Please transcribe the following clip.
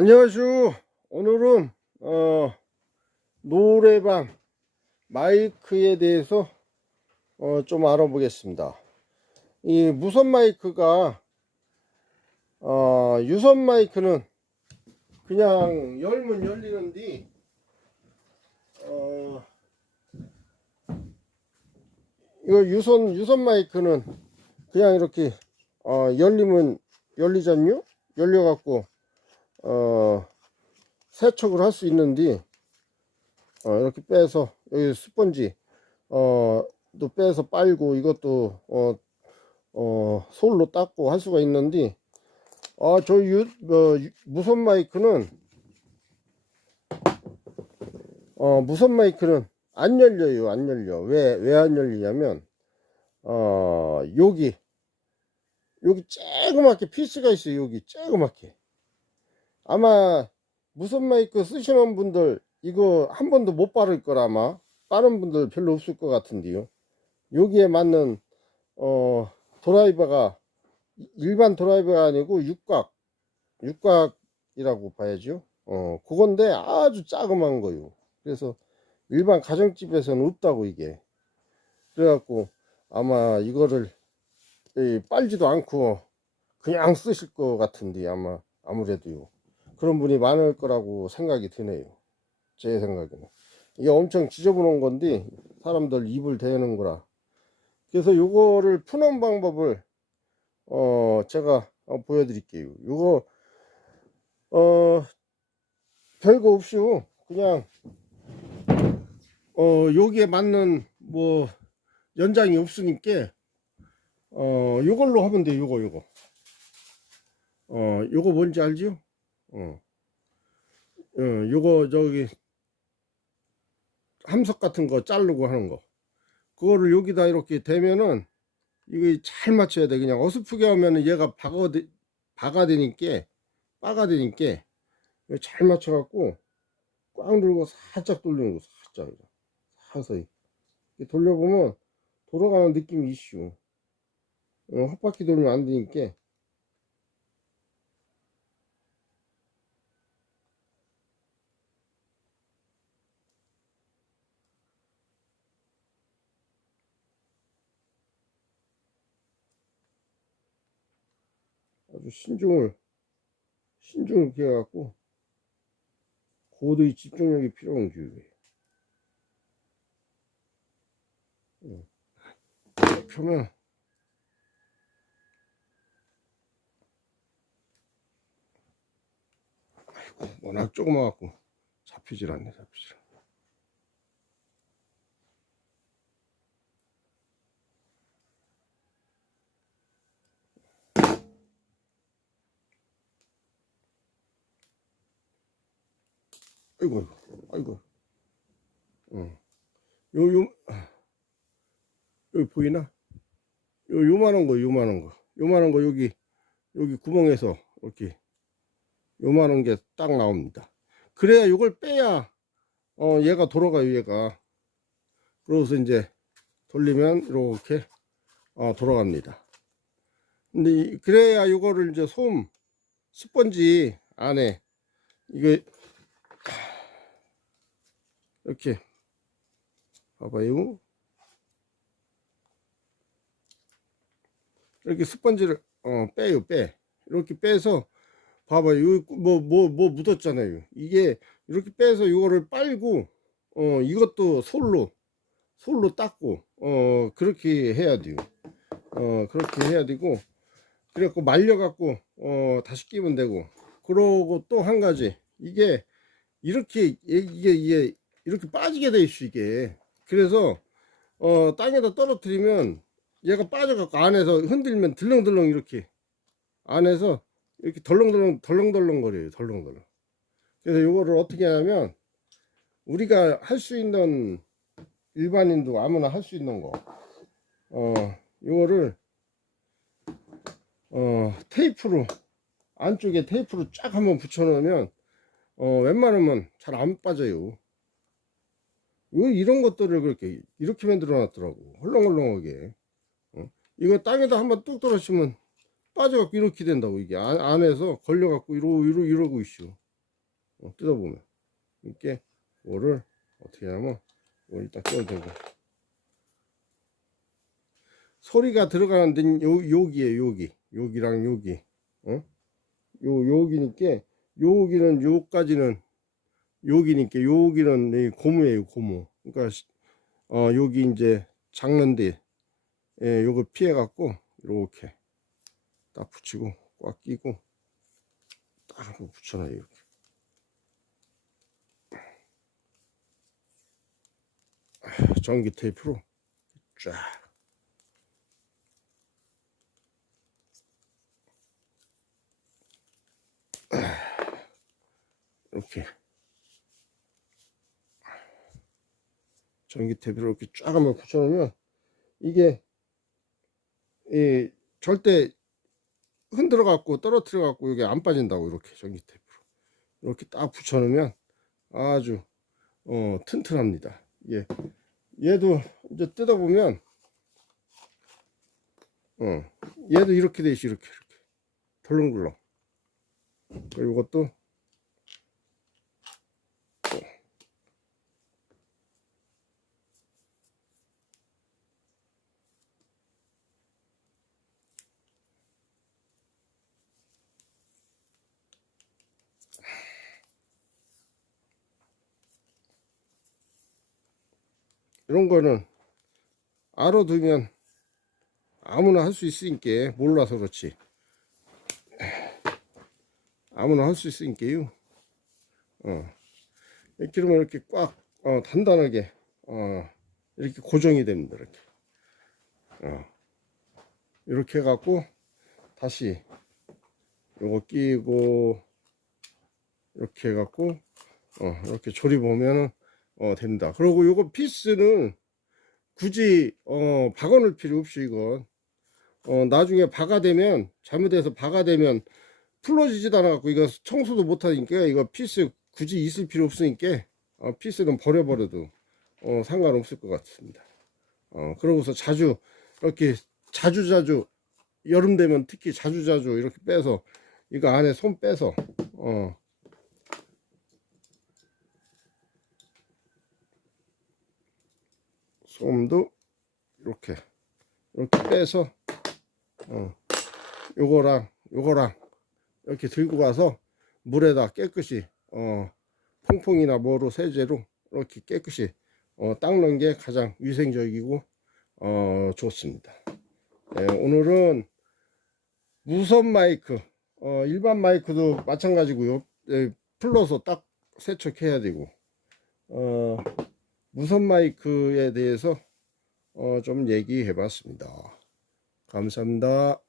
안녕하세요. 오늘은 어, 노래방 마이크에 대해서 어, 좀 알아보겠습니다. 이 무선 마이크가 어, 유선 마이크는 그냥 열면 열리는데 어, 이거 유선 유선 마이크는 그냥 이렇게 어, 열리면 열리잖요? 열려갖고 어, 세척을 할 수 있는데 어, 이렇게 빼서 여기 스펀지 어, 또 빼서 빨고 이것도 어, 어, 솔로 닦고 할 수가 있는데 아, 저 유, 어, 유- 무선 마이크는 어, 무선 마이크는 안 열려요, 안 열려. 왜, 왜 안 열리냐면, 어, 여기, 여기 쬐그맣게 피스가 있어요, 여기 쬐그맣게. 아마 무선 마이크 쓰시는 분들 이거 한 번도 못 바를 거라 아마 빠른 분들 별로 없을 것 같은데요. 여기에 맞는 어 드라이버가 일반 드라이버가 아니고 육각 육각이라고 봐야죠. 어 그건데 아주 자그만 거요. 그래서 일반 가정집에서는 없다고 이게. 그래갖고 아마 이거를 이, 빨지도 않고 그냥 쓰실 것 같은데 아마 아무래도요. 그런 분이 많을 거라고 생각이 드네요. 제 생각에는. 이게 엄청 지저분한 건데 사람들 입을 대는 거라. 그래서 요거를 푸는 방법을 어 제가 어, 보여드릴게요. 요거 어 별거 없이요. 그냥 어 여기에 맞는 뭐 연장이 없으니까 어 요걸로 하면 돼. 요거 요거. 어 요거 뭔지 알지요? 어. 어, 요거 저기 함석 같은 거 자르고 하는 거. 그거를 여기다 이렇게 대면은 이거 잘 맞춰야 돼. 그냥 어설프게 하면은 얘가 박아 박아 되니까 빠가 되니까 잘 맞춰 갖고 꽉 누르고 살짝 돌리는 거 살짝 서서히 돌려보면 돌아가는 느낌이 있슈. 어, 헛바퀴 돌면 안 되니까 아주 신중을 신중을 기해갖고 고도의 집중력이 필요한. 응. 이렇게 하면 아이고 워낙 조그마갖고 잡히질 않네 잡히질 아이고 아이고 응. 요, 요, 여기 보이나? 요, 요만한 거, 요만한 거. 요만한 거, 여기, 여기 구멍에서, 이렇게, 요만한 게 딱 나옵니다. 그래야 요걸 빼야, 어, 얘가 돌아가요, 얘가. 그래서 이제, 돌리면, 이렇게, 어, 돌아갑니다. 근데, 이- 그래야 요거를 이제 솜, 스펀지 안에, 이게, 이렇게, 봐봐요. 이렇게 스펀지를 어, 빼요 빼. 이렇게 빼서 봐봐요. 뭐뭐 뭐 묻었잖아요. 이게 이렇게 빼서 이거를 빨고 어 이것도 솔로 솔로 닦고 어 그렇게 해야 돼요. 어 그렇게 해야 되고 그래갖고 말려 갖고 어 다시 끼면 되고. 그러고 또 한 가지. 이게 이렇게 이게 이게 이렇게 빠지게 돼 있어 이게. 그래서 어 땅에다 떨어뜨리면 얘가 빠져갖고 안에서 흔들면 들렁들렁 이렇게 안에서 이렇게 덜렁덜렁 덜렁덜렁 거려요 덜렁덜렁. 그래서 요거를 어떻게 하냐면 우리가 할 수 있는 일반인도 아무나 할 수 있는 거어 요거를 어 테이프로 안쪽에 테이프로 쫙 한번 붙여 놓으면 어 웬만하면 잘 안 빠져요 이런 것들을 그렇게 이렇게 만들어 놨더라고 헐렁헐렁하게. 어? 이거 땅에다 한번 뚝 떨어지면 빠져갖고 이렇게 된다고 이게 안, 안에서 걸려갖고 이러, 이러, 이러고 있어 어, 뜯어보면. 이렇게 뭐를 어떻게 하냐면 이걸 일단 껴대고. 소리가 들어가는 데는 요, 여기에 여기 여기랑 여기. 어? 요 여기니까 여기는 요까지는 여기니까 여기는 이 고무예요 고무. 그러니까 시- 어 여기 이제 작는데 예 요거 피해 갖고 이렇게 딱 붙이고 꽉 끼고 딱 붙여놔요 이렇게. 전기 테이프로 쫙. 이렇게 전기 테이프로 이렇게 쫙 한번 붙여놓으면 이게 이 절대 흔들어 갖고 떨어뜨려 갖고 이게 안 빠진다고 이렇게 전기 테이프로. 이렇게 딱 붙여 놓으면 아주 어 튼튼합니다. 예, 얘도 이제 뜯어 보면 어 얘도 이렇게 돼 있어 이렇게 이렇게. 덜렁덜렁. 그리고 이것도 이런 거는 알아두면 아무나 할 수 있으니까 몰라서 그렇지 아무나 할 수 있으니까요 어. 이렇게 하면 이렇게 꽉 어, 단단하게 어, 이렇게 고정이 됩니다 이렇게 어. 이렇게 해갖고 다시 요거 끼고 이렇게 해갖고 어, 이렇게 조립하면은 어, 됩니다. 그리고 요거 피스는 굳이 어, 박아놓을 필요 없이 이건 어, 나중에 박아대면 잘못해서 박아대면 풀러지지도 않아 갖고 이거 청소도 못하니까 이거 피스 굳이 있을 필요 없으니까 어, 피스는 버려버려도 어, 상관없을 것 같습니다. 어, 그러고서 자주 이렇게 자주자주 여름 되면 특히 자주 자주 이렇게 빼서 이거 안에 손 빼서 어, 솜도 이렇게 이렇게 빼서 어, 요거랑 요거랑 이렇게 들고 가서 물에다 깨끗이 어, 퐁퐁이나 뭐로 세제로 이렇게 깨끗이 어, 닦는 게 가장 위생적이고 어, 좋습니다. 네, 오늘은 무선 마이크 어, 일반 마이크도 마찬가지고요. 예, 풀러서 딱 세척해야 되고 어, 무선 마이크에 대해서 어, 좀 얘기해 봤습니다. 감사합니다.